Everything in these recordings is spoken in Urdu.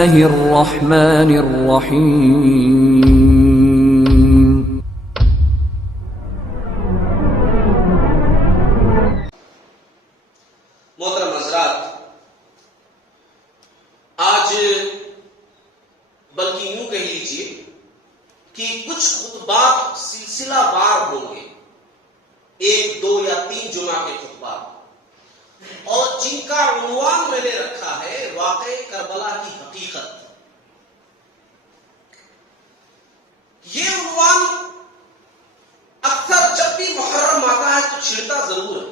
الرحمن الرحیم. محترم حضرات، آج بلکہ یوں کہہ لیجیے کہ کچھ خطبات سلسلہ وار ہوں گے، 1 2 یا 3 جمعہ کے خطبات، اور جن کا عنوان میں نے رکھا ہے واقعہ کربلا کی حقیقت. یہ عنوان اکثر جب بھی محرم آتا ہے تو چھڑتا ضرور ہے.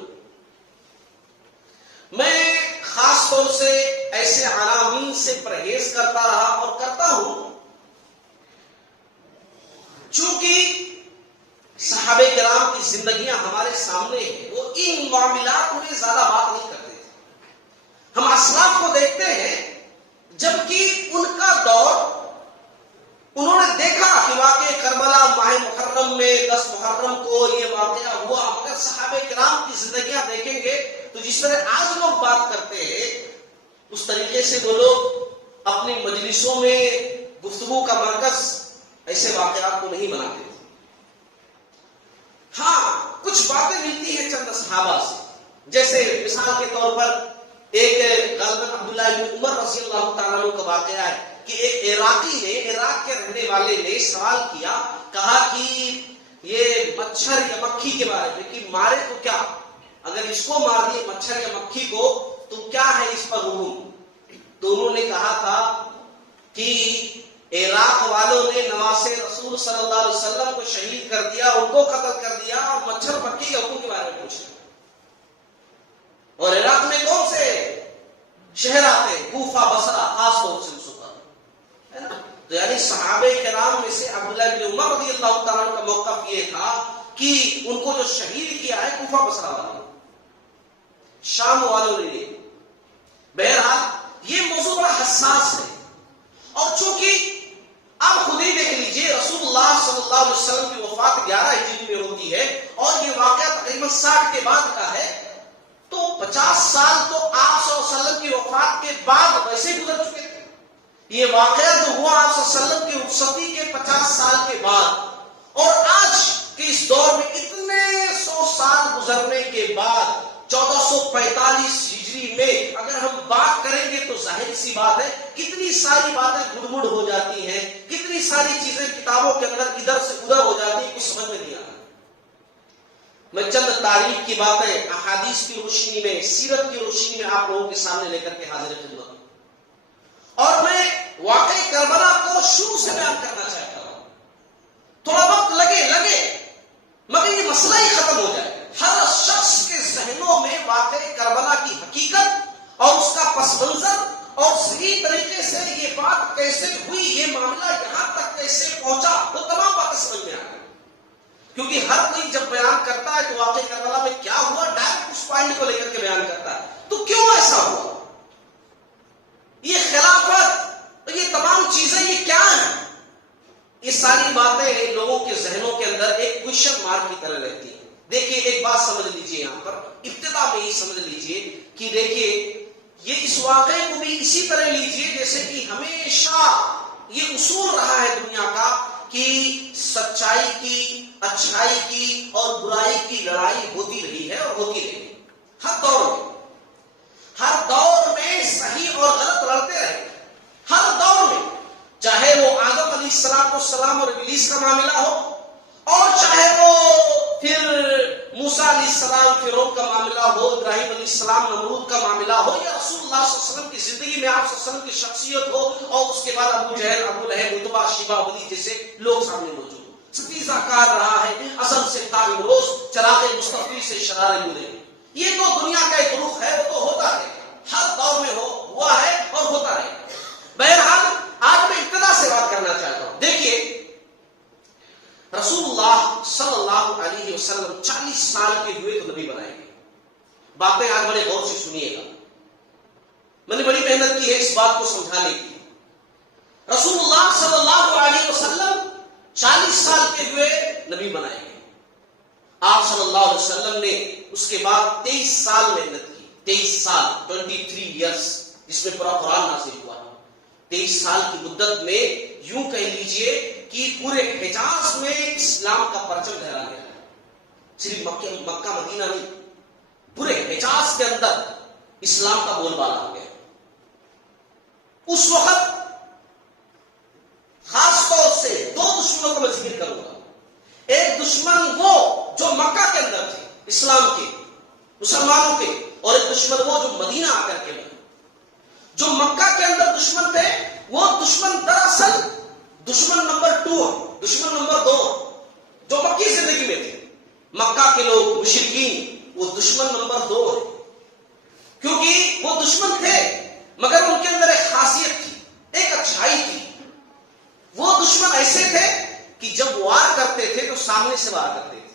میں خاص طور سے ایسے عناوین سے پرہیز کرتا رہا اور کرتا ہوں، چونکہ صحابہ کرام کی زندگیاں ہمارے سامنے ہیں. وہ ان معاملات میں زیادہ بات نہیں کرتے تھے. ہم اسلاف کو دیکھتے ہیں، جبکہ ان کا دور انہوں نے دیکھا کہ واقع کربلا ماہ محرم میں 10 محرم کو یہ واقعہ ہوا. مگر صحابہ کرام کی زندگیاں دیکھیں گے تو جس طرح آج لوگ بات کرتے ہیں اس طریقے سے وہ لوگ اپنی مجلسوں میں گفتگو کا مرکز ایسے واقعات کو نہیں بناتے تھے. ہاں، کچھ باتیں ملتی ہیں چند صحابہ سے، جیسے مثال کے طور پر ایک غالباً عبداللہ بن عمر رضی اللہ تعالیٰ عنہ کا واقعہ ہے کہ ایک عراقی نے، عراق کے رہنے والے نے سوال کیا، کہا کہ یہ مچھر یا مکھی کے بارے میں کہ مارے تو کیا، اگر اس کو مار دیے مچھر یا مکھی کو تو کیا ہے اس پر حکم. تو انہوں نے کہا تھا کہ عراق والوں نے نواسے رسول صلی اللہ علیہ وسلم کو شہید کر دیا، ان کو قتل کر دیا، اور مچھر مکھی کے حکم کے بارے میں پوچھا. اور عراق میں کون سے شہر آتے ہیں؟ کوفہ، بصرہ، خاص طور سے ہے نا. تو یعنی صحابہ کرام میں سے عبداللہ بن عمر رضی اللہ تعالیٰ عنہ کا موقف یہ تھا کہ ان کو جو شہید کیا ہے کوفہ بصرہ والوں، شام والوں نے. بہرحال یہ موضوع بڑا حساس ہے، اور چونکہ آپ خود ہی دیکھ لیجئے رسول اللہ صلی اللہ علیہ وسلم کی وفات 11 ہجری میں ہوتی ہے اور یہ واقعہ تقریباً 60 کے بعد کا ہے، تو 50 سال تو آپ صلی اللہ علیہ وسلم کی وفات کے بعد ویسے گزر چکے تھے. یہ واقعہ جو ہوا آپ صلی اللہ علیہ وسلم کی رخصتی کے 50 سال کے بعد، اور آج کے اس دور میں اتنے 100 سال گزرنے کے بعد 1445 ہجری میں اگر ہم بات کریں گے تو ظاہر سی بات ہے کتنی ساری باتیں گڑبڑ ہو جاتی ہیں، کتنی ساری چیزیں کتابوں کے اندر ادھر سے ادھر ہو جاتی ہیں، کچھ سمجھ میں نہیں آتا. میں چند تاریخ کی باتیں احادیث کی روشنی میں، سیرت کی روشنی میں آپ لوگوں کے سامنے لے کر کے حاضر خدمت ہوں، اور میں واقعی کربلا کو شروع سے بیان کرنا چاہتا ہوں. تھوڑا وقت لگے مگر یہ مسئلہ ہی ختم ہو جائے. ہر شخص کے ذہنوں میں واقعی کربلا کی حقیقت اور اس کا پس منظر اور صحیح طریقے سے یہ بات کیسے ہوئی، یہ معاملہ یہاں تک کیسے پہنچا، وہ تمام باتیں سمجھ میں آ گئی. کیونکہ ہر کوئی جب بیان کرتا ہے تو واقعی کربلا میں کیا ہوا ڈائریکٹ اس پوائنٹ کو لے کر کے بیان کرتا ہے. تو کیوں ایسا ہوا، یہ خلافت، یہ تمام چیزیں یہ کیا ہیں، یہ ساری باتیں لوگوں کے ذہنوں کے اندر ایک کوشچن مارک کی طرح رہتی ہیں. دیکھیے ایک بات سمجھ لیجئے، یہاں پر ابتدا میں ہی سمجھ لیجئے کہ دیکھیے یہ اس واقعے کو بھی اسی طرح لیجئے جیسے کہ ہمیشہ یہ اصول رہا ہے دنیا کا کہ سچائی کی، اچھائی کی اور برائی کی لڑائی ہوتی رہی ہے اور ہوتی رہے گی. ہر دور میں صحیح اور غلط لڑتے رہے. ہر دور میں، چاہے وہ آدم علیہ السلام اور ابلیس کا معاملہ ہو، اور چاہے وہ پھر موسیٰ علیہ السلام فرعون کا معاملہ ہو، ابراہیم علیہ السلام نمرود کا معاملہ ہو، یا رسول اللہ صلی اللہ علیہ وسلم کی زندگی میں آپ صلی اللہ علیہ وسلم کی شخصیت ہو، اور اس کے بعد ابو جہل، ابو لہب، عتبہ، شیبہ، ولید جیسے لوگ سامنے موجود. ستیزہ کار رہا ہے، اصل سے قائم روز، چراغ مستقبل سے شرار مدے. یہ تو دنیا کا ایک رخ ہے، وہ تو ہوتا ہے، ہر دور میں ہوا ہے اور ہوتا رہے. بہرحال آج میں ابتدا سے بات کرنا چاہتا ہوں. دیکھیے رسول اللہ صلی اللہ علیہ وسلم 40 سال کے ہوئے تو نبی بنائے گئے. باتیں آج بڑے غور سے سنیے گا، میں نے بڑی محنت کی ہے اس بات کو سمجھانے کی. رسول اللہ صلی اللہ علیہ وسلم 40 سال کے ہوئے نبی بنائے گئے. آپ صلی اللہ علیہ وسلم نے اس کے بعد 23 سال محنت کی. 23 سال 23 ایئرس، جس میں پورا قرآن نازل ہوا ہے. 23 سال کی مدت میں یوں کہہ لیجئے کہ پورے حجاز میں اسلام کا پرچم لہرا گیا ہے. صرف مکہ مدینہ نہیں، پورے حجاز کے اندر اسلام کا بول بالا ہو گیا. اس وقت خاص طور سے 2 دشمنوں کو میں ذکر کروں گا. ایک دشمن وہ جو مکہ کے اندر تھے، اسلام کے، مسلمانوں کے، اور ایک دشمن وہ جو مدینہ آ کر کے بنے. جو مکہ کے اندر دشمن تھے وہ دشمن دراصل دشمن نمبر 2، دشمن نمبر 2 جو مکی زندگی میں تھے. مکہ کے لوگ مشرکین وہ دشمن نمبر 2 ہے، کیونکہ وہ دشمن تھے مگر ان کے اندر ایک خاصیت تھی، ایک اچھائی تھی. وہ دشمن ایسے تھے کہ جب وار کرتے تھے تو سامنے سے وار کرتے تھے،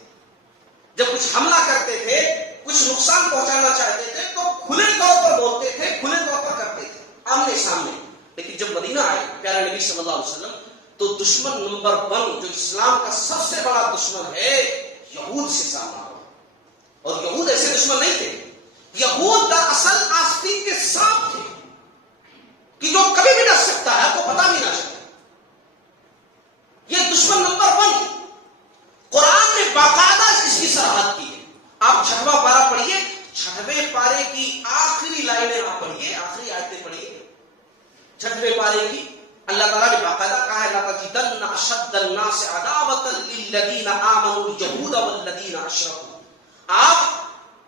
جب کچھ حملہ کرتے تھے، کچھ نقصان پہنچانا چاہتے تھے تو کھلے طور پر بولتے تھے، کھلے طور پر کرتے تھے، آمنے سامنے. لیکن جب مدینہ آئے پیارے نبی صلی اللہ علیہ وسلم تو دشمن نمبر 1 جو اسلام کا سب سے بڑا دشمن ہے یہود سے سامنا ہوا. اور یہود ایسے دشمن نہیں تھے، یہود دراصل آستین کے سانپ تھے کہ جو کبھی بھی ڈس سکتا ہے، آپ کو پتا بھی نہ چلتا. یہ دشمن نمبر 1 قرآن نے باقاعدہ اس کی سراحت کی ہے. آپ 6واں پارہ پڑھیے، 6ویں پارے کی آخری لائنیں آپ پڑھیے، آخری آیتیں پڑھیے 6ویں پارے کی. اللہ تعالیٰ نے باقاعدہ کہا ہے لَتَجِدَنَّ أَشَدَّ النَّاسِ عَدَاوَةً لِلَّذِينَ آمَنُوا الْيَهُودَ وَالَّذِينَ أَشْرَكُوا. آپ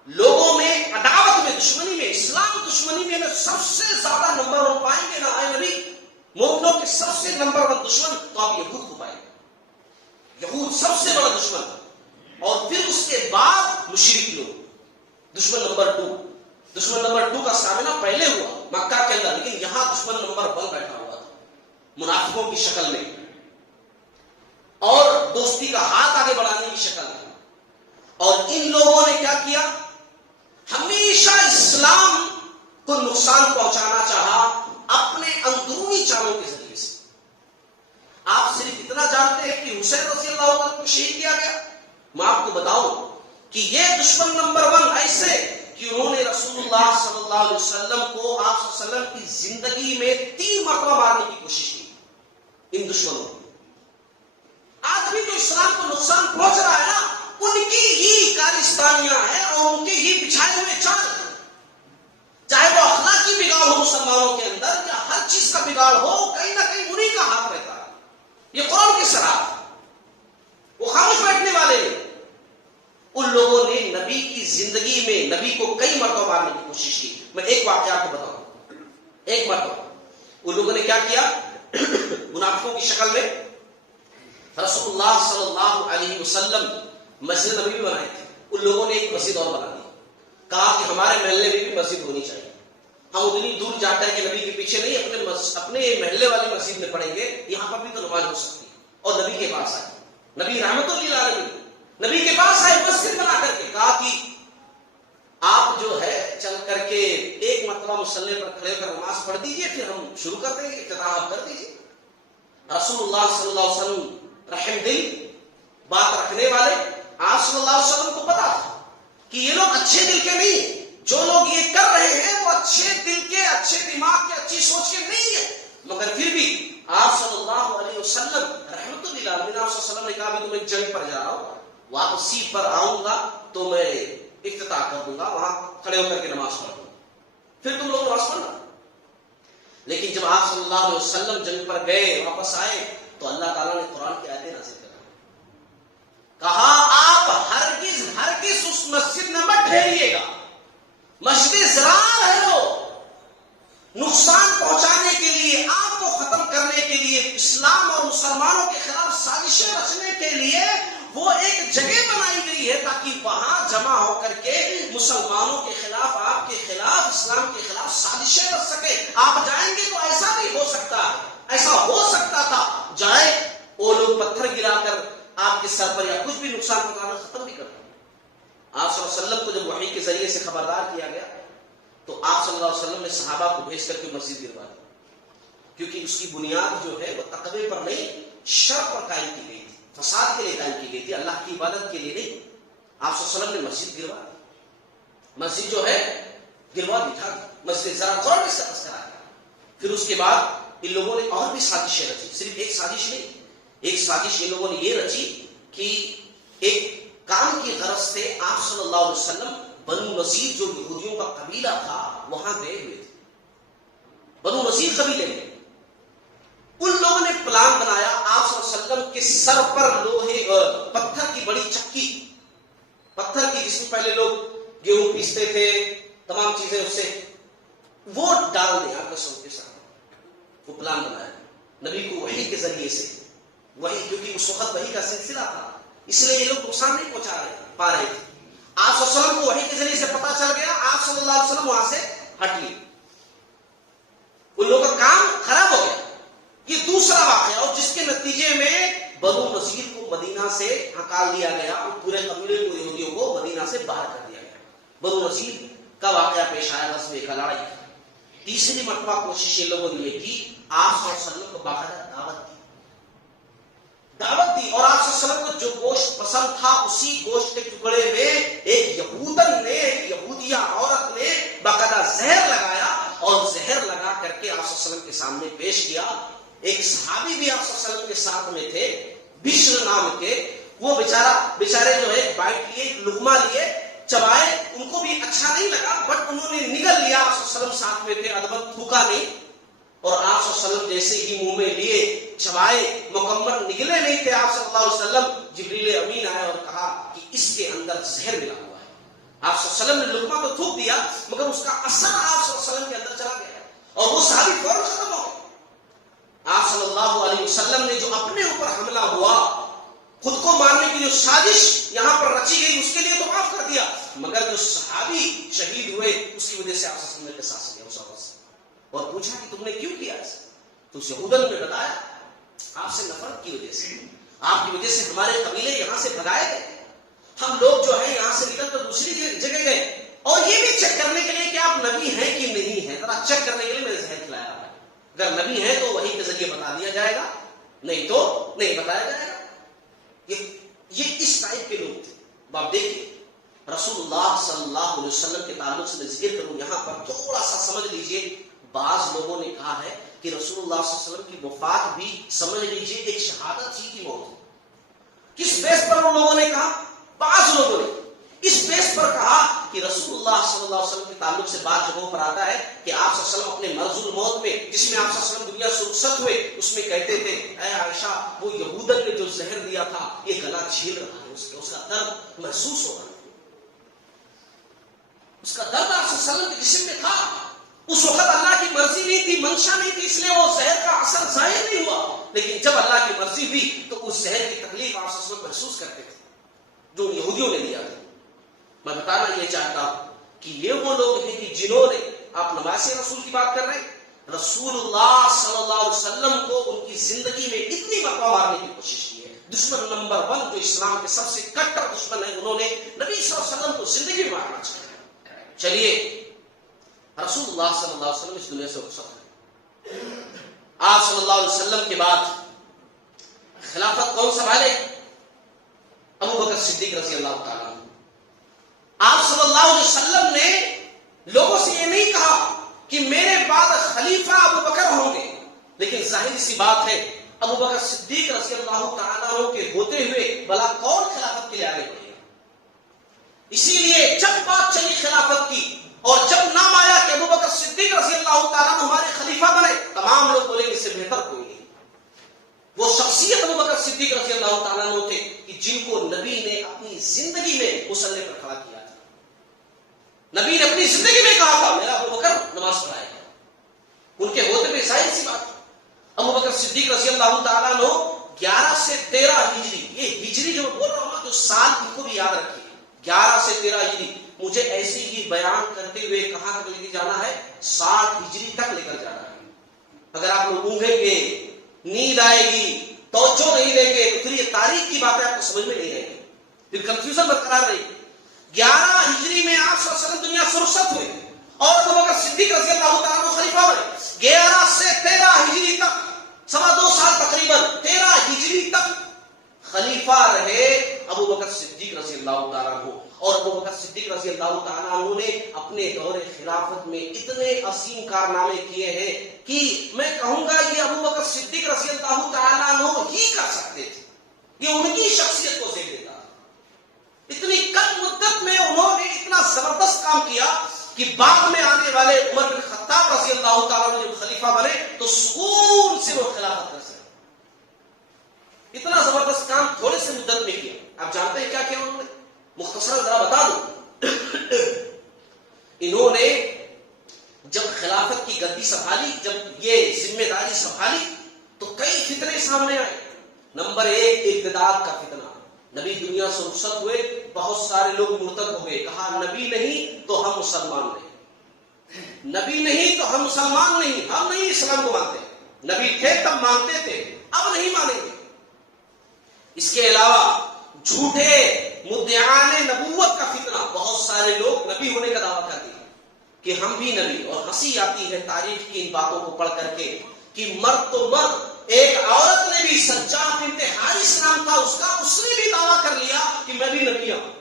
لوگوں میں عداوت میں، دشمنی میں، اسلام دشمنی میں سب سے زیادہ نمبر 1 پائیں گے نا اے نبی، مومنوں کے سب سے نمبر 1 دشمن تو آپ یہود کو پائیں گے. یہود سب سے بڑا دشمن، اور پھر اس کے بعد مشرک لوگ دشمن نمبر 2. دشمن نمبر 2 کا سامنا پہلے ہوا مکہ کے اندر، لیکن یہاں دشمن نمبر 1 بیٹھا ہوا تھا منافقوں کی شکل میں اور دوستی کا ہاتھ آگے بڑھانے کی شکل میں. اور ان لوگوں نے کیا کیا؟ ہمیشہ اسلام کو نقصان پہنچانا چاہا اپنے اندرونی چالوں کے ذریعے سے. آپ صرف اتنا جانتے ہیں کہ حسین رضی اللہ عنہ کو شہید کیا گیا. میں آپ کو بتاؤں کہ یہ دشمن نمبر 1 ایسے کہ انہوں نے رسول اللہ صلی اللہ علیہ وسلم کو، آپ صلی اللہ علیہ وسلم کی زندگی میں 3 مرتبہ مارنے کی کوشش کی. ان دشمنوں آج بھی جو اسلام کو نقصان پہنچ رہا ہے نا، ان کی ہی کارستانیاں ہیں اور ان کے ہی بچھائے ہوئے چال، چاہے وہ اخلاقی بگاڑ ہو مسلمانوں کے اندر یا ہر چیز کا بگاڑ ہو، کہیں نہ کہیں انہی کا ہاتھ رہتا ہے. یہ قرآن کی سراحت، وہ خاموش بیٹھنے والے نہیں. ان لوگوں نے نبی کی زندگی میں نبی کو کئی مرتبہ مارنے کی کوشش کی. میں ایک واقعہ آپ کو بتاؤں. ایک مرتبہ ان لوگوں نے کیا کیا، منافقوں کی شکل میں رسول اللہ صلی اللہ علیہ وسلم مسجد نبوی بنائے تھے. ان لوگوں نے ایک مسجد اور بنا دی، کہا کہ ہمارے محلے میں بھی مسجد ہونی چاہیے. ہم اتنی دور جا کر کے نبی کے پیچھے نہیں، اپنے محلے والی مسجد میں پڑھیں گے، یہاں پر بھی تو نماز ہو سکتی ہے. اور نبی کے پاس آئے، نبی رحمت للعالمین نبی کے پاس آئے مسجد بنا کر کے، کہا کہ آپ جو ہے چل کر کے ایک مرتبہ مصلی پر کھڑے کر نماز پڑھ دیجئے، پھر ہم شروع کر دیں گے، افتتاح آپ کر دیجئے. رسول اللہ صلی اللہ علیہ وسلم رحم دل، بات رکھنے والے، آپ صلی اللہ علیہ وسلم کو پتا تھا کہ یہ لوگ اچھے دل کے نہیں، جو لوگ یہ کر رہے ہیں وہ اچھے دل کے، اچھے دماغ کے، اچھی سوچ کے نہیں ہے. مگر پھر بھی آپ صلی اللہ علیہ وسلم رحمت للعالمین، آپ صلی اللہ علیہ وسلم نے کہا بھی تم ایک جنگ پر جا رہا ہوں، واپسی پر آؤں گا تو میں افتتاح کر دوں گا، وہاں کھڑے ہو کر کے نماز پڑھ دوں گا، پھر تم لوگ نماز پڑھنا. لیکن جب آپ صلی اللہ علیہ وسلم جنگ پر گئے، واپس آئے، تو اللہ تعالیٰ نے قرآن کی آیتیں نازل کر کہا آپ ہرگز اس مسجد میں مت ٹھہریے گا. مسجد ضرار ہے، وہ نقصان پہنچانے کے لیے، آپ کو ختم کرنے کے لیے، اسلام اور مسلمانوں کے خلاف سازشیں رچنے کے لیے وہ ایک جگہ بنائی گئی ہے تاکہ وہاں جمع ہو کر کے مسلمانوں کے خلاف، آپ کے خلاف، اسلام کے خلاف سازشیں رچ سکے. آپ جائیں گے تو ایسا بھی ہو سکتا ہے، ایسا ہو سکتا تھا جائے وہ لوگ پتھر گرا کر آپ کے سر پر یا کچھ بھی نقصان پہنچانا ختم بھی کرتا. آپ صلی اللہ علیہ وسلم کو جب وحی کے ذریعے سے خبردار کیا گیا تو آپ صلی اللہ علیہ وسلم نے صحابہ کو بھیج کر کے مسجد گروا دی، کیونکہ اس کی بنیاد جو ہے وہ تقوی پر نہیں، شر پر قائم کی گئی تھی، فساد کے لیے قائم کی گئی تھی، اللہ کی عبادت کے لیے نہیں. آپ صلی اللہ علیہ وسلم نے مسجد گروا دی، مسجد جو ہے گروا دی، مسجد ذرا غور سے تذکرہ کیا. پھر اس کے بعد ان لوگوں نے اور بھی سازشیں رچی، صرف ایک سازش نہیں، ایک سازش ان لوگوں نے یہ رچی کہ ایک کام کی غرض سے آپ صلی اللہ علیہ وسلم بنو نذیر جو یہودیوں کا قبیلہ تھا وہاں گئے ہوئے تھے، بنو نذیر قبیلے میں ان لوگوں نے پلان بنایا آپ صلی اللہ علیہ وسلم کے سر پر لوہے پتھر کی بڑی چکی، پتھر کی جس میں پہلے لوگ گیہوں پیستے تھے تمام چیزیں اس سے، وہ ڈال دیں آپ رسول کے ساتھ، وہ پلان بنایا نبی کو وحی کے ذریعے سے، وحی کیونکہ اس وقت وحی کا سلسلہ تھا اس لیے یہ لوگ نقصان نہیں پا رہے تھے، آپ صلی اللہ علیہ وسلم کو وحی کے ذریعے سے پتا چل گیا، آپ صلی اللہ علیہ وسلم وہاں سے ہٹ لیے، ان لوگوں کا کام خراب ہو گیا۔ یہ دوسرا واقعہ اور جس کے نتیجے میں بنو نذیر کو مدینہ سے ہکال دیا گیا، اور پورے قبیلے کو یہودیوں کو مدینہ سے باہر کر دیا گیا۔ بنو نذیر کا واقعہ پیش آیا غزوہ کا لڑائی کا۔ تیسری مرتبہ کوشش ان لوگوں نے یہ کی، آپ صلی اللہ علیہ وسلم کو باقاعدہ دعوت دی اور آپ صلی اللہ علیہ وسلم کو جو گوشت پسند تھا اسی گوشت کے ٹکڑے میں ایک یہودن نے، ایک یہودیہ عورت نے باقاعدہ زہر لگایا اور زہر لگا کر کے آپ صلی اللہ علیہ وسلم کے سامنے پیش کیا۔ ایک صحابی بھی آپ صلی اللہ علیہ وسلم کے ساتھ میں تھے بشر نام کے، وہ بیچارے جو ہے بائٹ لیے، لقمہ لیے، چبائے، ان کو بھی اچھا نہیں لگا بٹ انہوں نے نگل لیا، آپ صلی اللہ علیہ وسلم ساتھ میں تھے، ادبن تھوکا نہیں، اور آپ صلی اللہ علیہ وسلم جیسے ہی منہ میں لیے چبائے، مکمل نگلے نہیں تھے آپ صلی اللہ علیہ وسلم، جبریل امین آئے اور کہا کہ اس کے اندر زہر ملا ہوا ہے۔ آپ صلی اللہ علیہ وسلم نے لقمہ تو تھوک دیا مگر اس کا اثر آپ صلی اللہ علیہ وسلم کے اندر چلا گیا اور وہ صحابی فوراً ختم ہو گئے۔ آپ صلی اللہ علیہ وسلم نے جو اپنے اوپر حملہ ہوا، خود کو مارنے کی جو سازش یہاں پر رچی گئی اس کے لیے تو معاف کر دیا، مگر جو صحابی شہید ہوئے اس کی وجہ سے آپ صلی اللہ علیہ وسلم نے قصاص لیا اس وقت سے، اور پوچھا کہ تم نے کیوں کیا ایسا؟ تو اس یہودن نے بتایا آپ سے نفرت کی وجہ سے، آپ کی وجہ سے ہمارے قبیلے یہاں سے بھگائے گئے، ہم لوگ جو ہے یہاں سے نکل کر دوسری جگہ گئے، اور یہ بھی چیک کرنے کے لیے کہ آپ نبی ہیں کہ نہیں ہیں، ذرا چیک کرنے کے لیے میں نے زہر کھلایا ہے، اگر نبی ہے تو وہی کے ذریعے بتا دیا جائے گا، نہیں تو نہیں بتایا جائے گا۔ یہ اس ٹائپ کے لوگ تھے۔ آپ دیکھیے رسول اللہ صلی اللہ علیہ وسلم کے تعلق سے میں ذکر کروں، یہاں پر تھوڑا سا سمجھ لیجئے، بعض لوگوں نے کہا ہے کہ رسول اللہ صلی اللہ علیہ وسلم کی وفات بھی سمجھ لیجئے ایک شہادت ہی کی موت۔ کس بیس پر ان لوگوں نے کہا؟ بعض لوگوں نے اس بیس پر کہا کہ رسول اللہ صلی اللہ علیہ وسلم کے تعلق سے بعض جگہوں پر آتا ہے کہ آپ صلی اللہ علیہ وسلم اپنے مرض الموت میں، جس میں آپ صلی اللہ علیہ وسلم دنیا سے رخصت ہوئے، اس میں کہتے تھے اے عائشہ وہ یہودن نے جو زہر دیا تھا یہ گلا چھیل رہا ہے، اس کا درد محسوس ہو رہا ہے، اس کا درد آپ صلی اللہ علیہ وسلم کے جسم میں تھا، اس وقت اللہ کی مرضی نہیں تھی، منشا نہیں تھی، اس لیے وہ زہر کا اثر ظاہر نہیں ہوا، لیکن جب اللہ کی مرضی ہوئی تو اس زہر کی تکلیف آپ صلی اللہ علیہ وسلم محسوس کرتے تھے جو یہودیوں نے دیا تھا۔ میں بتانا یہ چاہتا ہوں کہ یہ وہ لوگ ہیں کہ جنہوں نے، آپ نماز رسول کی بات کر رہے ہیں، رسول اللہ صلی اللہ علیہ وسلم کو ان کی زندگی میں اتنی مرتبہ مارنے کی کوشش کی ہے۔ دشمن نمبر 1 جو اسلام کے سب سے کٹر دشمن ہے، انہوں نے نبی صلی اللہ علیہ وسلم کو زندگی میں مارنا چاہا۔ چلیے رسول اللہ صلی اللہ علیہ وسلم اس دنیا سے رخصت ہے، آپ صلی اللہ علیہ وسلم کے بعد خلافت کون سنبھالے؟ ابو بکر صدیق رضی اللہ تعالیٰ۔ آپ صلی اللہ علیہ وسلم نے لوگوں سے یہ نہیں کہا کہ میرے بعد خلیفہ ابو بکر ہوں گے، لیکن ظاہر سی بات ہے ابو بکر صدیق رضی اللہ تعالیٰ کے ہوتے ہوئے بلا کون خلافت کے لیے آگے بڑھے گا؟ اسی لیے جب بات چلی خلافت کی اور جب نام آیا کہ ابو بکر صدیق رضی اللہ تعالیٰ ہمارے خلیفہ بنے، تمام لوگ بولے اس سے بہتر کوئی نہیں۔ وہ شخصیت ابو بکر صدیق رضی اللہ تعالیٰ تھے کہ جن کو نبی نے اپنی زندگی میں مصلی پر کھڑا کیا تھا، نبی نے اپنی زندگی میں کہا تھا میرا ابو بکر نماز پڑھائے گا، ان کے ہوتے میں ظاہر سی بات۔ ابو بکر صدیق رضی اللہ تعالیٰ عنہ 11 سے 13 ہجری، یہ ہجری جو میں بول رہا ہوں جو سال ان کو بھی یاد رکھیے، 11 سے 13 ہجری، مجھے ایسے ہی بیان کرتے ہوئے کہاں تک لے کے جانا ہے؟ 60 ہجری تک لے کر جانا ہے۔ اگر آپ لوگ اونگیں گے، نیند آئے گی، توجہ نہیں دیں گے تو پھر یہ تاریخ کی باتیں آپ کو سمجھ میں نہیں آئے گی، پھر کنفیوژن برقرار رہے گی۔ 11 ہجری میں آپ صلی اللہ علیہ وسلم دنیا سے رخصت ہوئے اور ابو بکر صدیق رضی اللہ تعالیٰ عنہ خلیفہ بنے۔ 11 سے 13 ہجری تک، 2.25 سال تقریباً 13 ہجری تک خلیفہ رہے ابو بکر صدیق رضی اللہ تعالیٰ عنہ. اور ابو بکر صدیق رضی اللہ تعالیٰ عنہ نے اپنے دور خلافت میں اتنے عظیم کارنامے کیے ہیں کہ میں کہوں گا یہ ابو بکر صدیق رضی اللہ تعالیٰ عنہ ہی کر سکتے تھے. یہ ان کی شخصیت کو زیب دیتا. اتنی کم مدت میں انہوں نے اتنا زبردست کام کیا کہ بعد میں آنے والے عمر بن خطاب رضی اللہ تعالیٰ عنہ جب خلیفہ بنے تو سکون سے وہ خلافت کر سکے. اتنا زبردست کام تھوڑے سے مدت میں کیا. آپ جانتے ہیں کیا کیا انہوں نے؟ مختصر ذرا بتا دوں. انہوں نے جب خلافت کی گدی سنبھالی، جب یہ ذمہ داری سنبھالی تو کئی فتنے سامنے آئے. نمبر 1 ارتداد کا فتنہ. نبی دنیا سے رخصت ہوئے، بہت سارے لوگ مرتد ہو گئے. کہا نبی نہیں تو ہم مسلمان نہیں، نبی نہیں تو ہم مسلمان نہیں، ہم نہیں اسلام کو مانتے. نبی تھے تب مانتے تھے، اب نہیں مانیں گے. اس کے علاوہ جھوٹے مدعیان نبوت کا فتنہ. بہت سارے لوگ نبی ہونے کا دعویٰ کر دیا کہ ہم بھی نبی. اور ہنسی آتی ہے تاریخ کی ان باتوں کو پڑھ کر کے کہ مرد تو مرد، ایک عورت نے بھی، سجاد بنت حارث نام تھا اس کا، اس نے بھی دعویٰ کر لیا کہ میں بھی نبی ہوں.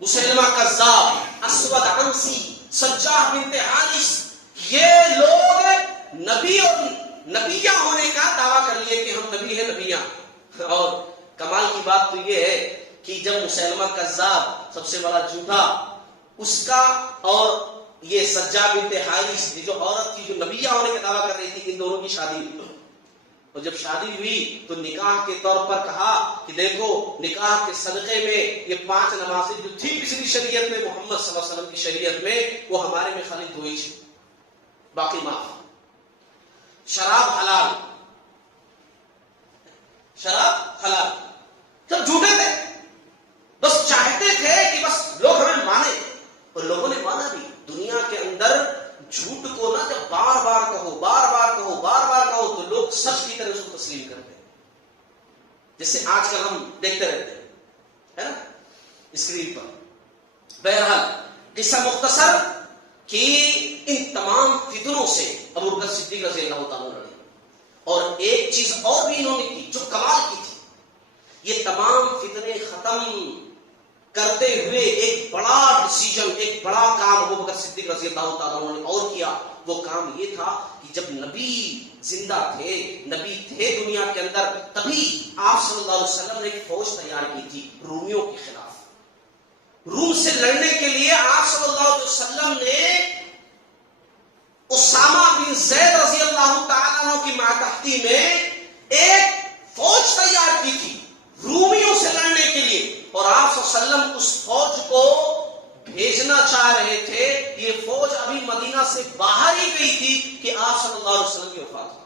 مسلمہ کذاب، اسود عنسی، سجاد بنت حارث، یہ لوگ نبی اور نبیہ ہونے کا دعویٰ کر لیے کہ ہم نبی ہیں، نبیہ. اور کمال کی بات تو یہ ہے کہ جب مسلمہ کذاب سب سے بڑا جھوٹا، اس کا اور یہ سجاد بنت حارث جو عورت تھی جو نبیہ ہونے کا دعویٰ کر رہی تھی، ان دونوں کی شادی ہوئی. اور جب شادی ہوئی تو نکاح کے طور پر کہا کہ دیکھو نکاح کے صدقے میں یہ 5 نمازیں جو تھی پچھلی شریعت میں، محمد صلی اللہ علیہ وسلم کی شریعت میں، وہ ہمارے میں خالی 2 ہی، باقی معاف. شراب حلال، شراب حلال. سب جھوٹے تھے، بس چاہتے تھے کہ بس لوگ ہمیں مانے. اور لوگوں نے مانا بھی. دنیا کے اندر جھوٹ کو نہ جب بار بار کہو، بار بار کہو، بار بار کہو تو لوگ سچ کی طرح اس کو تسلیم کرتے ہیں. جیسے آج کل ہم دیکھتے رہتے ہیں، ہے نا، اسکرین پر. بہرحال قصہ مختصر کہ ان تمام فتنوں سے ابو بکر صدیق رضی اللہ تعالیٰ عنہ. اور ایک چیز اور بھی انہوں نے کی جو کمال کی تھی. یہ تمام فتنے ختم کرتے ہوئے ایک بڑا ڈیسیجن، ایک بڑا کام ابو بکر صدیق رضی اللہ تعالیٰ عنہ نے اور کیا. وہ کام یہ تھا کہ جب نبی زندہ تھے، نبی تھے دنیا کے اندر، تبھی آپ صلی اللہ علیہ وسلم نے ایک فوج تیار کی تھی رومیوں کے خلاف. روم سے لڑنے کے لیے آپ صلی اللہ علیہ وسلم نے اسامہ بن زید رضی اللہ تعالیٰ عنہ کی ماتحتی میں ایک فوج تیار کی تھی رومیوں سے لڑنے کے لیے. اور آپ صلی اللہ علیہ وسلم اس فوج کو بھیجنا چاہ رہے تھے. یہ فوج ابھی مدینہ سے باہر ہی گئی تھی کہ آپ صلی اللہ علیہ وسلم کی وفات ہوئی.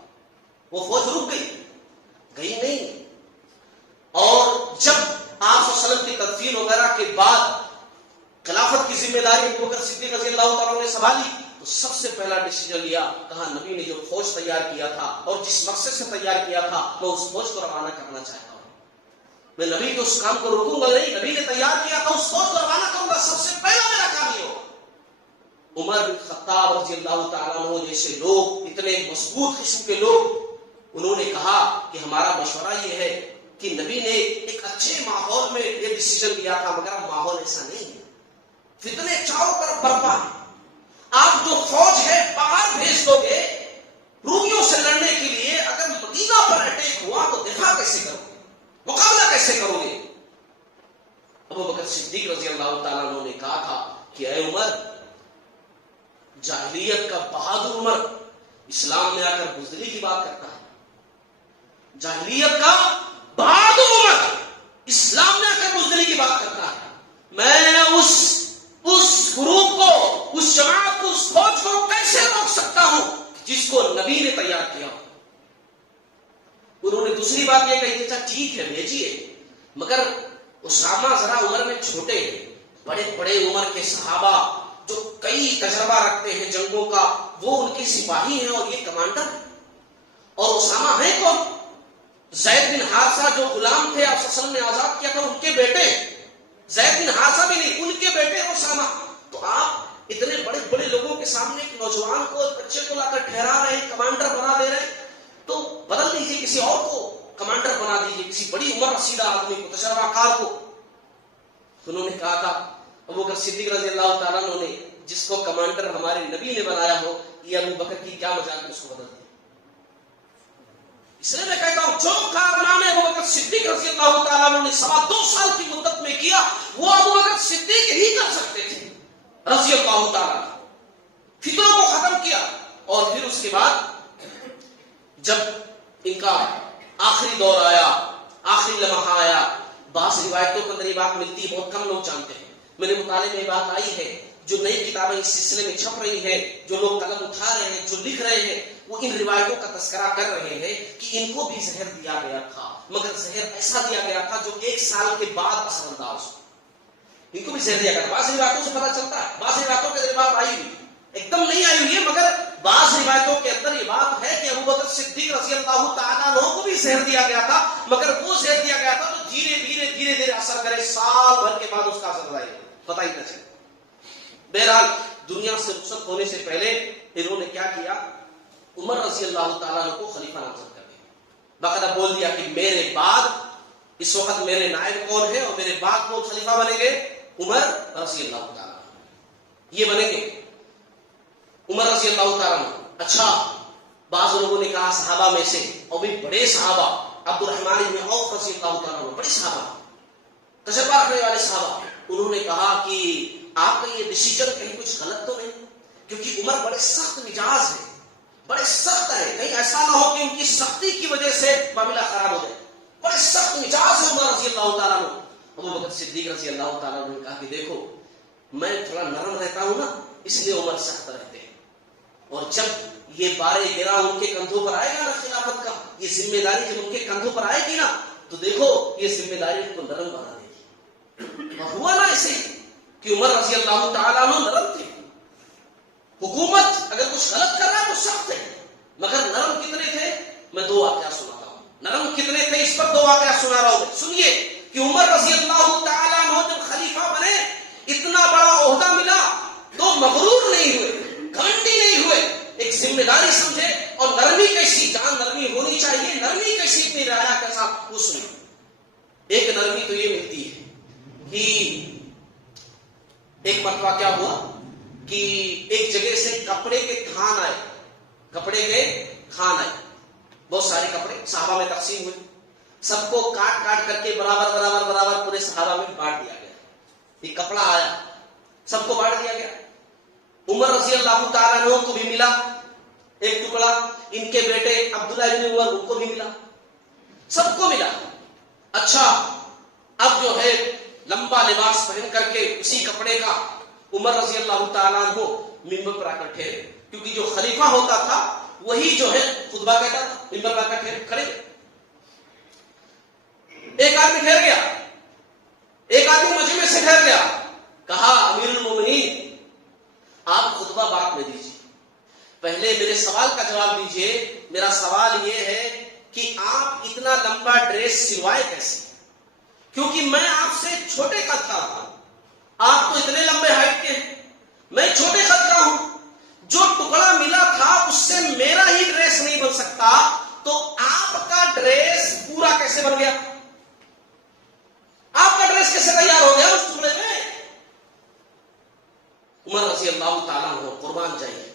وہ فوج رک گئی نہیں. اور جب آپ صلی اللہ علیہ وسلم کی تدفین وغیرہ کے بعد خلافت کی ذمہ داری ابو بکر صدیق رضی اللہ تعالیٰ نے سنبھالی تو سب سے پہلا ڈیسیجن لیا. کہا نبی نے جو فوج تیار کیا تھا اور جس مقصد سے تیار کیا تھا میں اس فوج کو روانہ کرنا چاہتا ہوں. میں نبی کے اس کام کو روکوں گا نہیں. نبی نے تیار کیا تھا، اس فوج کو روانہ کروں گا. سب سے پہلا میرا کام یہ ہوگا. عمر بن خطاب رضی اللہ تعالیٰ عنہ جیسے لوگ، اتنے مضبوط قسم کے لوگ، انہوں نے کہا کہ ہمارا مشورہ یہ ہے کہ نبی نے ایک اچھے ماحول میں یہ ڈیسیجن لیا تھا، مگر ماحول ایسا نہیں ہے. فتنے چاروں طرف برپا ہے. آپ جو فوج ہے باہر بھیج دو گے رومیوں سے لڑنے کے لیے، اگر مدینہ پر اٹیک ہوا تو دفاع کیسے کرو گے، مقابلہ کیسے کرو گے؟ ابو بکر صدیق رضی اللہ تعالیٰ عنہ نے کہا تھا کہ اے عمر، جاہلیت کا بہادر عمر اسلام میں آ کر بزدلی کی بات کرتا ہے. جاہلیت کا بہادر عمر اسلام میں آ کر بزدلی کی بات کرتا ہے. میں اس گروپ کو، اس جماعت کو، اس فوج کو کیسے روک سکتا ہوں جس کو نبی نے تیار کیا ہو؟ انہوں نے دوسری بات یہ کہی تھی ٹھیک ہے بھیجیے، مگر اسامہ ذرا عمر میں چھوٹے ہیں. بڑے بڑے عمر کے صحابہ جو کئی تجربہ رکھتے ہیں جنگوں کا، وہ ان کے سپاہی ہیں اور یہ کمانڈر ہیں. اور اسامہ ہے کون؟ زید بن حارثہ جو غلام تھے آپ صلی اللہ علیہ وسلم نے آزاد کیا تھا، ان کے بیٹے. زید بن حارثہ بھی نہیں، ان کے بیٹے اسامہ. تو آپ اتنے بڑے بڑے لوگوں کے سامنے ایک نوجوان کو، بچے کو لا کر ٹھہرا رہے ہیں، کمانڈر بنا دے رہے ہیں. تو بدل دیجیے، کسی اور کو کمانڈر بنا دیجیے کسی بڑی عمر رسیدہ آدمی کو، تجربہ کار کو. انہوں نے کہا تھا ابوبکر صدیق رضی اللہ تعالیٰ عنہ نے جس کو کمانڈر ہمارے نبی نے بنایا ہو، یہ ابوبکر کی کیا مجال میں اس کو بدل دیا. اس لیے میں کہتا ہوں جو کارنامے ابوبکر صدیق رضی اللہ تعالیٰ عنہ نے 2.25 سال کی مدت میں کیا، وہ ابوبکر صدیق ہی کر سکتے تھے رضی اللہ تعالیٰ. فتنوں کو ختم کیا. اور پھر اس کے بعد جب ان کا آخری دور آیا، آخری لمحہ آیا، بعض روایتوں کے اندر یہ بات ملتی ہے، بہت کم لوگ جانتے ہیں. میرے مطالعے میں یہ بات آئی ہے، جو نئی کتابیں اس سلسلے میں چھپ رہی ہیں، جو لوگ قلم اٹھا رہے ہیں، جو لکھ رہے ہیں، وہ ان روایتوں کا تذکرہ کر رہے ہیں کہ ان کو بھی زہر دیا گیا تھا، مگر زہر ایسا دیا گیا تھا جو 1 سال کے بعد اثر انداز ہو. ان کو بھی زہر دیا گیا تھا. بعض روایتوں سے پتہ چلتا ہے، بعض روایتوں کے بات آئی ہوئی ایک دم نہیں آئی ہوئی ہے، مگر بعض روایتوں کے اندر یہ بات ہے کہ ابوبکر صدیق رضی اللہ تعالیٰ عنہ کو بھی زہر دیا گیا تھا، مگر وہ زہر دیا گیا تھا تو دھیرے دھیرے اثر کرے، سال بھر کے بعد اس کا اثر ظاہر ہو، پتہ ہی نہ چلے. بہرحال دنیا سے رخصت ہونے سے پہلے انہوں نے کیا کیا، عمر رضی اللہ تعالیٰ عنہ کو خلیفہ نامزد کر دیا. باقاعدہ بول دیا کہ میرے بعد اس وقت میرے نائب کون ہے اور میرے بعد کون خلیفہ بنیں گے، عمر رضی اللہ تعالیٰ عنہ یہ بنیں گے، عمر رضی اللہ تعالیٰ عنہ. اچھا، بعض لوگوں نے کہا صحابہ میں سے، اور بھی بڑے صحابہ، عبد الرحمن بن عوف رضی اللہ تعالیٰ عنہ، بڑے صحابہ، تجربہ رکھنے والے صحابہ، انہوں نے کہا کہ آپ کا یہ ڈیسیجن کہیں کچھ غلط تو نہیں، کیونکہ عمر بڑے سخت مزاج ہے، بڑے سخت ہے، کہیں ایسا نہ ہو کہ ان کی سختی کی وجہ سے معاملہ خراب ہو جائے. بڑے سخت مزاج ہے عمر رضی اللہ تعالیٰ عنہ. ابوبکر صدیق رضی اللہ تعالیٰ عنہ نے کہا کہ دیکھو میں تھوڑا نرم رہتا ہوں نا، اس لیے عمر سخت رہتے ہیں، اور جب یہ بارے گرا ان کے کندھوں پر آئے گا نا خلافت کا، یہ ذمہ داری جب ان کے کندھوں پر آئے گی نا، تو دیکھو یہ ذمہ داری ان کو نرم بنا دے گی. اور ہوا نا ایسے کہ عمر رضی اللہ تعالیٰ عنہ نرم تھے. حکومت اگر کچھ غلط کر رہا ہے تو سخت ہے، مگر نرم کتنے تھے، میں 2 واقعہ سناتا ہوں. نرم کتنے تھے اس پر 2 واقعہ سنا رہا ہوں. سنیے کہ عمر رضی اللہ تعالیٰ عنہ جب خلیفہ بنے، اتنا بڑا عہدہ ملا تو مغرور نہیں ہوئے، گھمنڈی نہیں ہوئے، ایک ذمہ داری سمجھے. اور نرمی کیسی، جان نرمی ہونی چاہیے، نرمی کیسی اپنی رعایا کے ساتھ وہ سنیں. ایک نرمی تو یہ ملتی ہے کہ ایک مرتبہ کیا ہوا کہ ایک جگہ سے کپڑے کے تھان آئے، کپڑے کے تھان آئے، بہت سارے کپڑے صحابہ میں تقسیم ہوئے، سب کو کاٹ کاٹ کر کے برابر پورے صحابہ میں بانٹ دیا گیا. یہ کپڑا آیا، سب کو بانٹ دیا گیا. عمر رضی اللہ تعالیٰ عنہ کو بھی ملا ایک ٹکڑا، ان کے بیٹے عبداللہ بن عمر ان کو بھی ملا، سب کو ملا. اچھا، اب جو ہے لمبا لباس پہن کر کے اسی کپڑے کا عمر رضی اللہ تعالیٰ عنہ منبر پر آ کر ٹھہرے، کیونکہ جو خلیفہ ہوتا تھا وہی جو ہے خطبہ کہتا تھا، منبر پر آ کر کھڑے. ایک آدمی ٹھہر گیا، ایک آدمی مجمع سے ٹھہر گیا، کہا امیر المومنین آپ خطبہ بعد میں دیجیے، پہلے میرے سوال کا جواب دیجیے. میرا سوال یہ ہے کہ آپ اتنا لمبا ڈریس سلوائے کیسے، کیونکہ میں آپ سے چھوٹے قد کا ہوں، آپ تو اتنے لمبے ہائٹ کے ہیں، میں چھوٹے قد کا ہوں. جو ٹکڑا ملا تھا اس سے میرا ہی ڈریس نہیں بن سکتا، تو آپ کا ڈریس پورا کیسے بن گیا، آپ کا ڈریس کیسے تیار ہو گیا اس ٹکڑے میں. عمر رضی اللہ تعالیٰ عنہ قربان جائیے.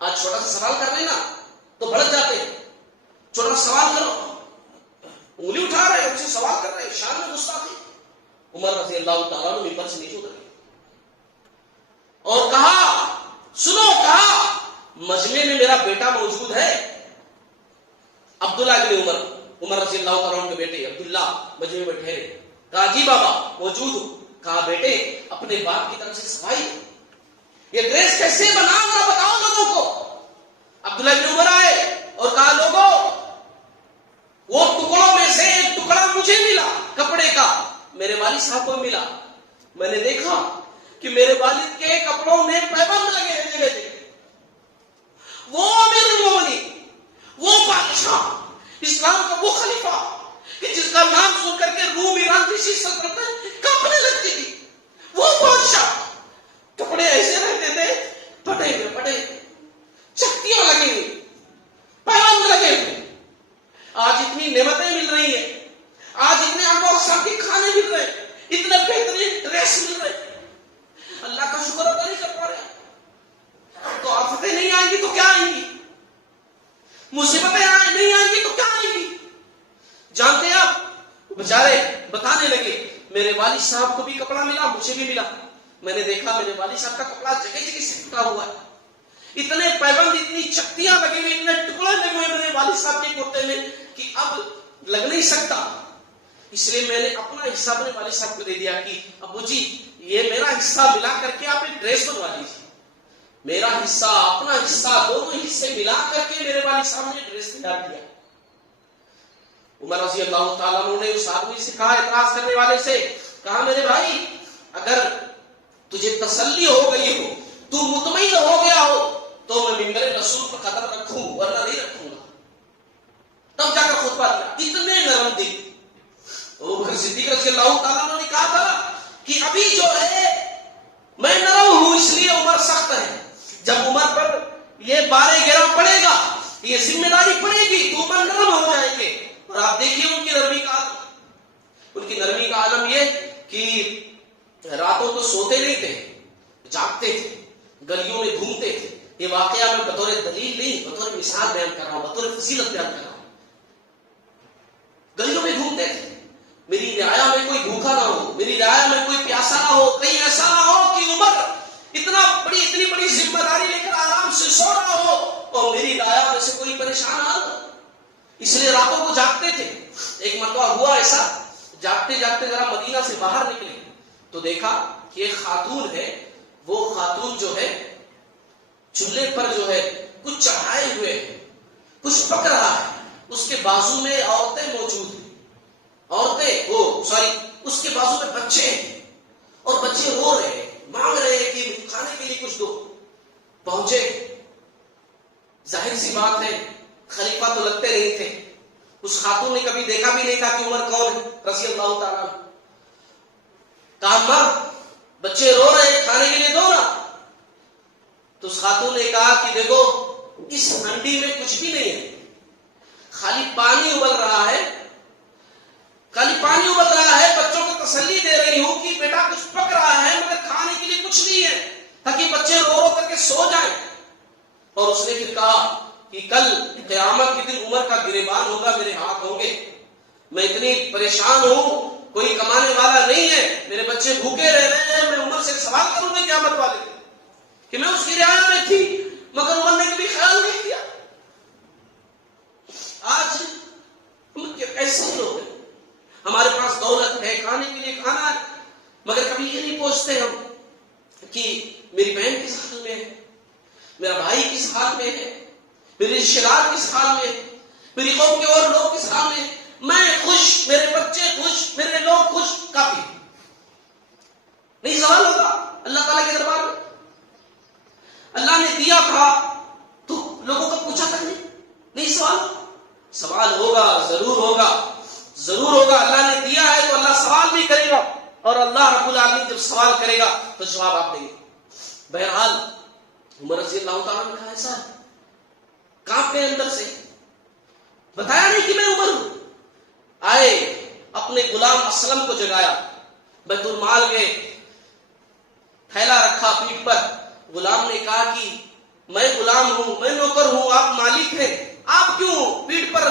آج چھوٹا سا سوال کر لینا تو بھڑک جاتے ہیں، چھوٹا سوال کرو، انگلی اٹھا رہے ان سے سوال کر رہے، شان میں گستاخی. عمر رضی اللہ تعالیٰ عنہ منبر سے نیچے اترے اور کہا سنو، کہا مجمع میں میرا بیٹا موجود ہے عبداللہ بن عمر، عمر رضی اللہ تعالیٰ عنہ کے بیٹے عبداللہ مجمع میں ٹھہرے. کہا جی بابا موجود ہوں. کہا بیٹے اپنے باپ کی طرف سے صفائی، یہ ڈریس کیسے بنا ذرا بتاؤ لوگوں کو. عبداللہ بن عمر آئے اور کہا لوگوں وہ ٹکڑوں میں سے ایک ٹکڑا مجھے ملا کپڑے کا، میرے والد صاحب کو ملا. میں نے دیکھا کہ میرے والد کے کپڑوں میں پیبند لگے ہیں جگہ جگہ. وہ امیر المومنین، وہ بادشاہ، اسلام کا وہ خلیفہ کہ جس کا نام سن کر کے روم ایران جیسی سلطنت کانپنے لگتی تھی، وہ بادشاہ کپڑے ایسے رہتے تھے پٹے ہوئے، چکتیاں لگی ہوئی، پیبند لگے ہوئے. آج اتنی اتنی نعمتیں مل رہی ہیں, آج اتنے انواع اقسام کے کھانے مل رہے ہیں, اتنے بہترین ڈریس مل رہے ہیں, اللہ کا شکر ادا نہیں کر پا رہے. تو آفتیں نہیں آئیں گی تو کیا آئیں گی, مصیبتیں نہیں آئیں گی تو کیا آئیں گی. جانتے ہیں آپ, بیچارے بتانے لگے میرے والد صاحب کو بھی کپڑا ملا, مجھے بھی ملا. میں نے دیکھا میرے والد صاحب کا کپڑا جگہ جگہ سے ٹوٹا ہوا ہے, اتنے پیبند, اتنی چکتیاں لگی ہوئی, اتنے ٹکڑے لگے ہوئے میرے والد صاحب کے کرتے میں کہ اب لگ نہیں سکتا. اس لیے میں نے اپنا حصہ اپنے والد صاحب کو دے دیا کہ ابو جی یہ میرا حصہ ملا کر کے آپ ایک ڈریس بنوا لیجیے. میرا حصہ اپنا حصہ دونوں حصے ملا کر کے میرے والد صاحب نے ڈریس تیار کیا. عمر رضی اللہ تعالیٰ عنہ نے اس آدمی سے کہا, اعتراض کرنے والے سے کہا, میرے بھائی اگر تجھے تسلی ہو گئی ہو, تو مطمئن ہو گیا ہو, تو میں ممبر رسول پر قدم رکھوں ورنہ نہیں رکھوں گا. تب جا کر خطبہ دیا. اتنے نرم دل. ابوبکر صدیق رضی اللہ تعالیٰ عنہ نے کہا تھا کہ ابھی جو ہے میں نرم ہوں, اس لیے عمر سخت ہے. جب عمر پر یہ بارے گرم پڑے گا, یہ ذمہ داری پڑے گی, تو عمر نرم ہو جائیں گے. اور آپ دیکھیے ان کی نرمی کا عالم, ان کی نرمی کا عالم یہ کہ راتوں کو سوتے نہیں تھے, جاگتے تھے, گلیوں میں گھومتے تھے. یہ واقعہ میں بطور دلیل نہیں, بطور مثال بیان کر رہا ہوں, بطور فضیلت بیان کر رہا ہوں. گلیوں میں گھومتے تھے, میری رعایا میں کوئی بھوکا نہ ہو, میری رعایا میں کوئی پیاسا نہ ہو. کہیں ایسا نہ ہو کہ عمر اتنی بڑی ذمہ داری لے کر آرام سے سو رہا ہو اور میری رعایا میں سے کوئی پریشان نہ ہو. اس لیے راتوں کو جاگتے تھے. ایک مرتبہ ہوا ایسا, جاگتے جاگتے ذرا مدینہ سے باہر نکلے تو دیکھا کہ ایک خاتون ہے. وہ خاتون جو ہے چولہے پر جو ہے کچھ چڑھائے ہوئے, کچھ پک رہا ہے. اس کے بازو میں عورتیں موجود ہیں, اس کے بازو میں بچے ہیں, اور بچے رو رہے ہیں, مانگ رہے ہیں کہ کھانے کے لیے کچھ دو. پہنچے, ظاہر سی بات ہے خلیفہ تو لگتے نہیں تھے. اس خاتون نے کبھی دیکھا بھی نہیں تھا کہ عمر کون ہے رضی اللہ تعالیٰ. کہا ماں بچے رو رہے ہیں, کھانے کے لیے دو نا. تو اس خاتون نے کہا کہ دیکھو اس ہنڈی میں کچھ بھی نہیں ہے, خالی پانی ابل رہا ہے, بچوں کو تسلی دے رہی ہوں کہ بیٹا کچھ پک رہا ہے مگر کھانے کے لیے کچھ نہیں ہے, تاکہ بچے رو رو کر کے سو جائیں. اور اس نے پھر کہا کہ کل قیامت کے دن عمر کا گریبان ہوگا, میرے ہاتھ ہوں گے. میں اتنی پریشان ہوں, کوئی کمانے والا نہیں ہے, میرے بچے بھوکے رہ رہے ہیں. میں عمر سے سوال کروں گا قیامت والے دن کہ میں اس کی رعایا میں تھی مگر عمر نے کبھی خیال نہیں کیا. آج ہم ایسے لوگ ہیں, ہمارے پاس دولت ہے, کھانے کے لیے کھانا ہے, مگر کبھی یہ نہیں پوچھتے ہم کہ میری بہن کس حال میں ہے, میرا بھائی کس حال میں ہے, میرے رشتے دار کس حال میں ہے, میری قوم کے اور لوگ کس حال میں ہے. میں خوش, میرے بچے خوش, میرے لوگ خوش, کافی. نہیں سوال ہوگا اللہ تعالیٰ کے دربار میں. اللہ نے دیا تھا تو لوگوں کو پوچھا تک نہیں سوال ہوگا, ضرور ہوگا. اللہ نے دیا ہے تو اللہ سوال بھی کرے گا, اور اللہ رب العالمین جب سوال کرے گا تو جواب آپ دیں گے. بہرحال عمر رضی اللہ تعالیٰ نے کہا ایسا کانپے اندر سے, بتایا نہیں کہ میں عمر ہوں. آئے اپنے غلام اسلم کو جگایا, بیت المال گئے, تھیلا رکھا پیٹھ پر. غلام نے کہا کہ میں غلام ہوں, میں نوکر ہوں, آپ مالک ہیں, آپ کیوں پیٹھ پر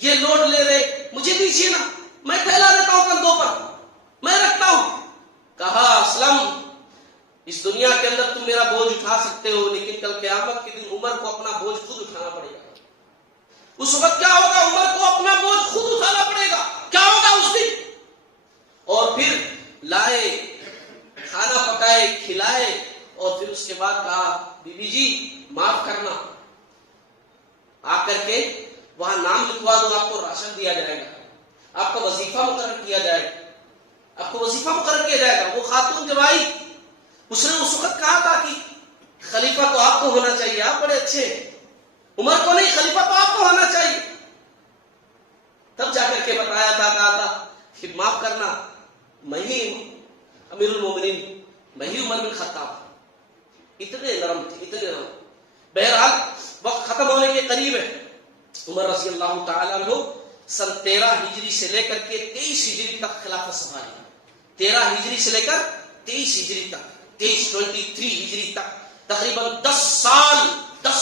یہ لوڈ لے رہے, مجھے دیجیے نا, میں تھیلا دیتا ہوں کندھوں پر, میں رکھتا ہوں. کہا اسلم اس دنیا کے اندر تم میرا بوجھ اٹھا سکتے ہو, لیکن کل قیامت کے دن عمر کو اپنا بوجھ خود اٹھانا پڑے گا. اس وقت کیا ہوگا, عمر کو اپنا بوجھ خود اٹھانا پڑے گا. کیا ہوگا اس دن؟ اور پھر لائے, کھانا پکائے, کھلائے, اور پھر اس کے بعد کہا بی بی جی معاف کرنا, آ کر کے وہاں نام لکھوا دو, آپ کو راشن دیا جائے گا, آپ کا وظیفہ مقرر کیا جائے گا. وہ خاتون جب آئی, اس نے اس وقت کہا تھا کہ خلیفہ تو آپ کو ہونا چاہیے, آپ بڑے اچھے, عمر کو نہیں, خلیفہ تو آپ کو ہونا چاہیے. تب جا کر کے بتایا تھا, کہا تھا کہ معاف کرنا, میں ہی امیر المومنین, میں ہی عمر بن خطاب. اتنے نرم تھے, اتنے نرم. بہرحال وقت ختم ہونے کے قریب ہے. عمر رضی اللہ تعالیٰ عنہ سن 13 ہجری سے لے کر کے 23 ہجری تک خلافت سنبھالی. 13 ہجری سے لے کر 23 ہجری تک 23 ہجری تک تقریباً 10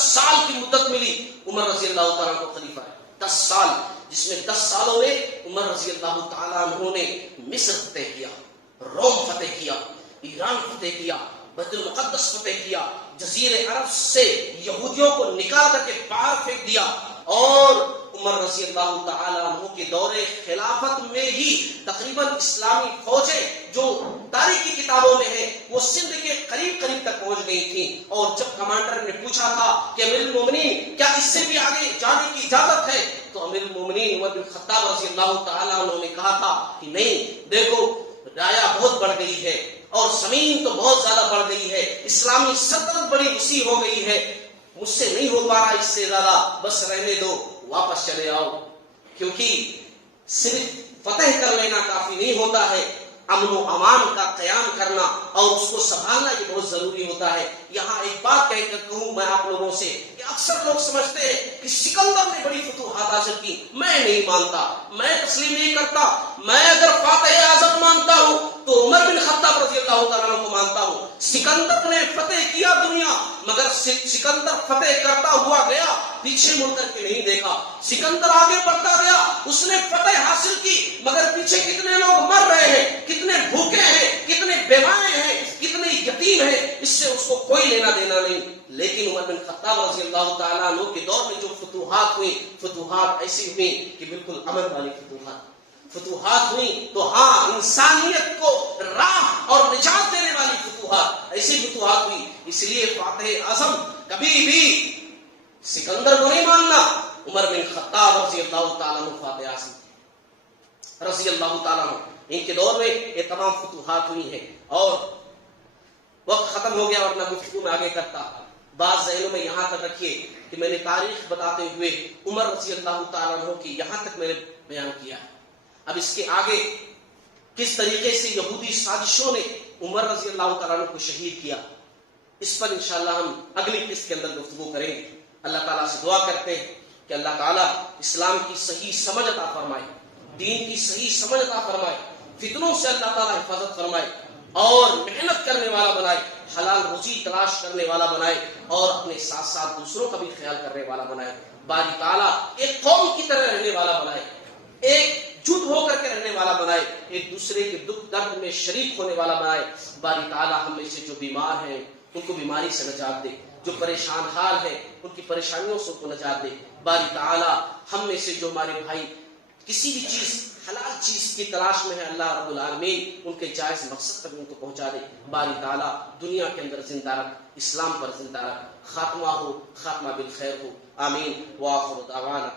سال کی مدت ملی عمر رضی اللہ تعالیٰ کو خلیفہ ہے. 10 سال، جس میں 10 سالوں میں عمر رضی اللہ تعالیٰ عنہ نے مصر فتح کیا، روم فتح کیا، ایران فتح کیا، بیت المقدس فتح کیا، جزیرے عرب سے یہودیوں کو نکال کر کے باہر پھینک دیا. اور عمر رضی اللہ تعالیٰ عنہ کے دور خلافت میں ہی تقریباً اسلامی فوجیں جو تاریخی کتابوں میں ہیں وہ سندھ کے قریب تک پہنچ گئی تھیں. اور جب کمانڈر نے پوچھا تھا کہ امیر المومنین کیا اس سے بھی آگے جانے کی اجازت ہے، تو امیر المومنین عمر بن خطاب رضی اللہ تعالیٰ عنہ نے کہا تھا کہ نہیں، دیکھو رایا بہت بڑھ گئی ہے اور زمین تو بہت زیادہ بڑھ گئی ہے، اسلامی سلطنت بڑی وسیع ہو گئی ہے، مجھ سے نہیں ہو پا رہا اس سے زیادہ، بس رہنے دو، واپس چلے آؤ. کیونکہ صرف فتح کر لینا کافی نہیں ہوتا ہے، امن و امان کا قیام کرنا اور اس کو سنبھالنا یہ بہت ضروری ہوتا ہے. یہاں ایک بات کہوں میں آپ لوگوں سے کہ اکثر لوگ سمجھتے ہیں کہ سکندر نے بڑی فتوحات حاصل کی. میں نہیں مانتا، میں تسلیم نہیں کرتا. میں اگر فاتح اعظم مانتا ہوں تو عمر بن خطاب رضی اللہ تعالیٰ عنہ کو مانتا ہوں. سکندر نے فتح کیا دنیا، مگر سکندر فتح کرتا ہوا گیا، پیچھے مڑ کر کے نہیں دیکھا. سکندر آگے بڑھتا گیا، اس نے فتح حاصل کی، مگر پیچھے کتنے لوگ مر رہے ہیں، کتنے بھوکے ہیں، کتنے بیوائیں ہیں، کتنے یتیم ہیں، اس سے اس کو کوئی لینا دینا نہیں. لیکن عمر بن خطاب رضی اللہ تعالیٰ عنہ کے دور میں جو فتوحات ہوئی، فتوحات ایسی ہوئی کہ بالکل امن والی فتوحات ہوئی. تو ہاں، انسانیت کو راہ اور نجات دینے والی فتوحات، ایسی فتوحات ہوئی. اس لیے فاتح اعظم کبھی بھی سکندر کو نہیں ماننا. عمر بن خطاب رضی اللہ تعالیٰ عنہ فاتح اعظم رضی اللہ تعالیٰ عنہ، ان کے دور میں یہ تمام فتوحات ہوئی ہیں. اور وقت ختم ہو گیا ورنہ گفتگو میں آگے کرتا. بعض ذہنوں میں یہاں تک رکھیے کہ میں نے تاریخ بتاتے ہوئے عمر رضی اللہ تعالیٰ عنہ کی یہاں تک میں نے بیان کیا ہے. اب اس کے آگے کس طریقے سے یہودی سازشوں نے عمر رضی اللہ تعالیٰ عنہ کو شہید کیا، اس پر انشاءاللہ ہم اگلی قسط کے اندر گفتگو کریں گے. اللہ تعالیٰ سے دعا کرتے ہیں کہ اللہ تعالیٰ اسلام کی صحیح سمجھ عطا فرمائے، دین کی صحیح سمجھ عطا فرمائے، فتنوں سے اللہ تعالیٰ حفاظت فرمائے اور محنت کرنے والا بنائے، حلال روزی تلاش کرنے والا بنائے اور اپنے ساتھ ساتھ دوسروں کا بھی خیال کرنے والا بنائے. باری تعالیٰ ایک قوم کی طرح رہنے والا بنائے، ایک جٹ ہو کر کے رہنے والا بنائے، ایک دوسرے کے دکھ درد میں شریک ہونے والا بنائے. باری تعالیٰ ہم میں سے جو بیمار ہیں ان کو بیماری سے نجات دے، جو پریشان حال ہیں ان کی پریشانیوں سے ان کو نجات دے. باری تعالیٰ ہم میں سے جو ہمارے بھائی کسی بھی چیز حلال چیز کی تلاش میں ہے، اللہ رب العالمین ان کے جائز مقصد تک ان کو پہنچا دے. باری تعالیٰ دنیا کے اندر زندہ رکھ، اسلام پر زندہ رکھ، خاتمہ بالخیر ہو. آمین. وآخر دعوانا